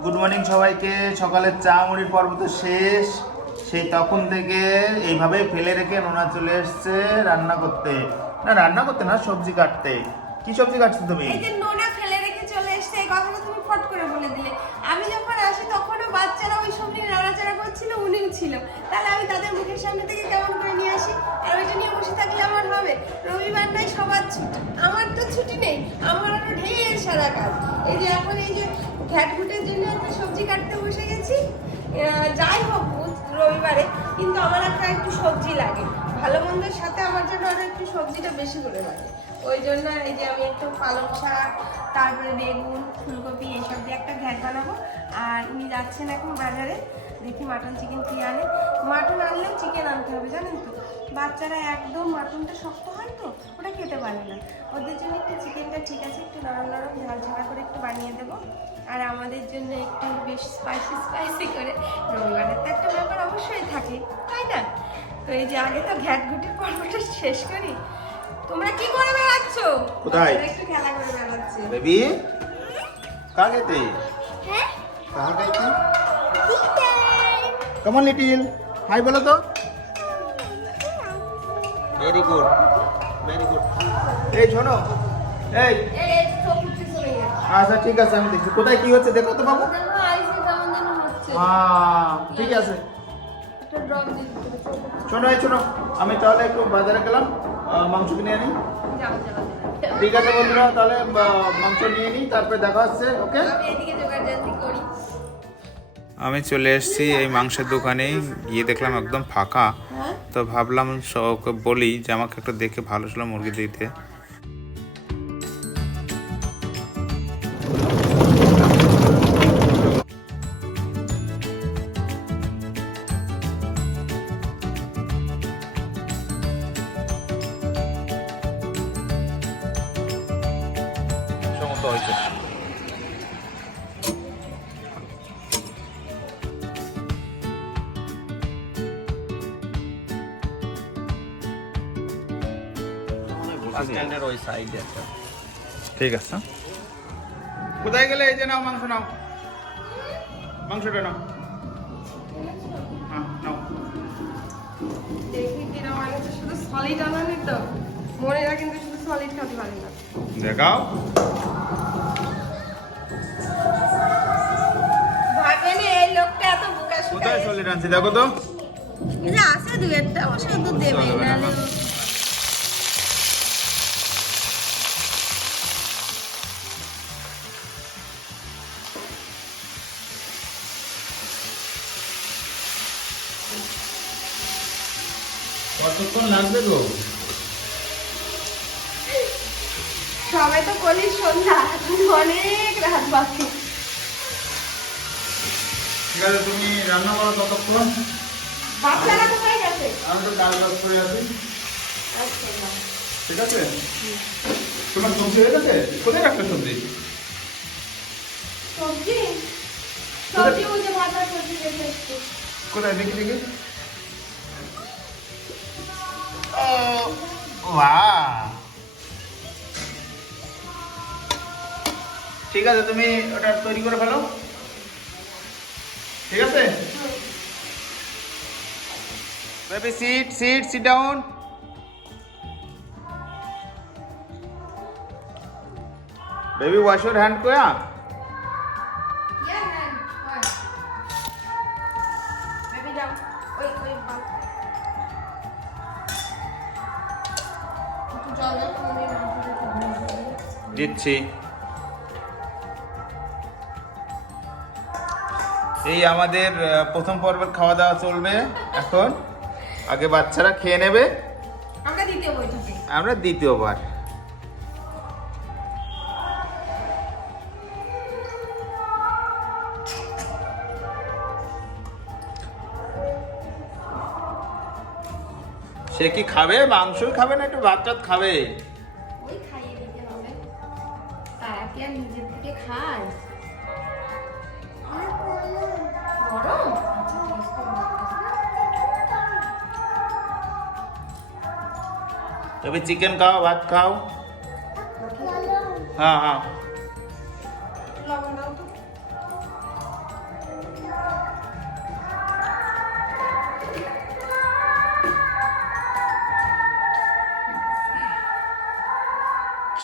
Good morning সবাইকে। সকালের চা মুড়ির পর্ব তো শেষ। সেই তখন থেকে এইভাবে ফেলে রেখে নোনা চলে এসছে রান্না করতে। না রান্না করতে না, সবজি কাটতে। কি সবজি কাটছো তুমি? এই যে নোনা ফেলে রেখে চলে এসছে, এই কথাটা তুমি ফট করে বলে দিলে। আমি যখন আসি তখনও বাচ্চারা ওই সবজি নাড়াচাড়া করছিল, উনিও ছিল। তাহলে আমি তাদের মুখের সামনে থেকে কেমন করে নিয়ে আসি? আর ওইটা নিয়ে বসে থাকলে আমার হবে? রবিবার নাই, সবার ছুটি, আমার তো ছুটি নেই। আমার আরো ঢের সারা কাজ। এই যে এখন এই যে ঘ্যাটঘুটের জন্য একটা সবজি কাটতে বসে গেছি। যাই হোক রবিবারে, কিন্তু আমার একটু সবজি লাগে। ভালো মন্দের সাথে আমার জন্য আরো একটু সবজিটা বেশি করে লাগে। ওই জন্য এই যে আমি একটু পালং শাক, তারপরে বেগুন, ফুলকপি এইসব দিয়ে একটা ঘ্যাট বানাবো। আর উনি যাচ্ছেন এখন বাজারে, দেখি মাটন চিকেন কি আনে। মাটন আনলেও চিকেন আনতে হবে, জানেন তো। বাচ্চারা একদম মাটনটা শক্ত হয় তো, ওটা খেতে পারে না। ওদের জন্য একটু চিকেনটা ঠিক আছে, একটু নরম নরম ঝালঝাড়া করে একটু বানিয়ে দেবো। আর আমাদের জন্য একটু বেশ স্পাইসি করে। রবিবারের তো একটা ব্যাপার অবশ্যই থাকে, তাই না? তো এই যে আগে তো ঘ্যাটঘুটির পর্বটা শেষ করি। তোমরা কি করে বেড়াচ্ছ? কোথায়? একটু খেলা করে বেড়াচ্ছে। বেবি कहाँ गए थे? হ্যাঁ, कहाँ गए थे? টিচার। कम ऑन लिटिल, हाय बोलो तो। Very good, very good. এই শোনো, এই এই ছোটটি চলে গেছে। আচ্ছা ঠিক আছে, আমি দেখছি কোথায় কি হচ্ছে দেখো তো বাবু। দেখো আইসি কেমন যেন হচ্ছে। হ্যাঁ ঠিক আছে। একটা ড্রপ দিয়ে দিতে হবে। শোনো এই শোনো, আমি তাহলে একটু বাজারে গেলাম, মাংস কিনে আনি। যাও যাও। ঠিক আছে বন্ধুরা, তাহলে মাংস নিয়ে নিই, তারপরে দেখা হচ্ছে। ওকে, আমি এদিকে জোগাড় করি। আমি চলে এসেছি এই মাংসের দোকানে, গিয়ে দেখলাম একদম ফাঁকা। তো ভাবলাম ওকে বলি যে আমাকে একটু দেখে ভালো ছিল মুরগি দিতে। সমস্ত হয়েছে। স্ট্যান্ডের ওই সাইডে একটা। ঠিক আছে। কোথায় গেলে? এই যে নাও মাংস, নাও মাংসটা নাও। হ্যাঁ নাও। দেখি কিরকম আনেছে, শুধু সলিড আনানি তো। মনেরা কিন্তু শুধু সলিড খেতে পারে না। দেখাও। ভাবেনি এই লোকটা এত বোকা শোকা। কোথায় চলে রাঁধছি দেখো তো। এই যে আছে দু একটা, অবশ্য তো দেবে চলো, নালে। কতক্ষণ লাগবে গো? সবাই তো বলি সন্ধ্যা, অনেক রাত বাকি। ঠিক আছে, তুমি রান্না করো ততক্ষণ। বাচ্চারা কোথায় গেছে? আমি তো কাজ বাজ করে আছি। আচ্ছা না। ঠিক আছে, তোমার সবজি হয়ে গেছে? কোথায় রাখলে সবজি? সবজি সবজি ওই যে ভাজা সবজি রেখে এসছি। কোথায় দেখি দেখি। ও বাহ, ঠিক আছে, তুমি ওটা তৈরি করে ফেলো। ঠিক আছে, baby sit down. Baby wash your hand কোয়া। Yeah, man. What? Baby down. Wait, বাল। একটু জল দাও, তুমি দিচ্ছি। এই আমাদের প্রথম পর্বের খাওয়া দাওয়া চলবে এখন। আগে বাচ্চারা খেয়ে নেবে, আমরা দ্বিতীয় বৈঠকে। আমরা দ্বিতীয়বার। সে কি খাবে? মাংসই খাবে না একটু ভাত টাত খাবে? ওই খাইয়ে দিতে হবে। তারা কি আর নিজের থেকে খায়? গরম? আচ্ছা, ঠিক আছে। তবে চিকেন খাও, ভাত খাও। হ্যাঁ হ্যাঁ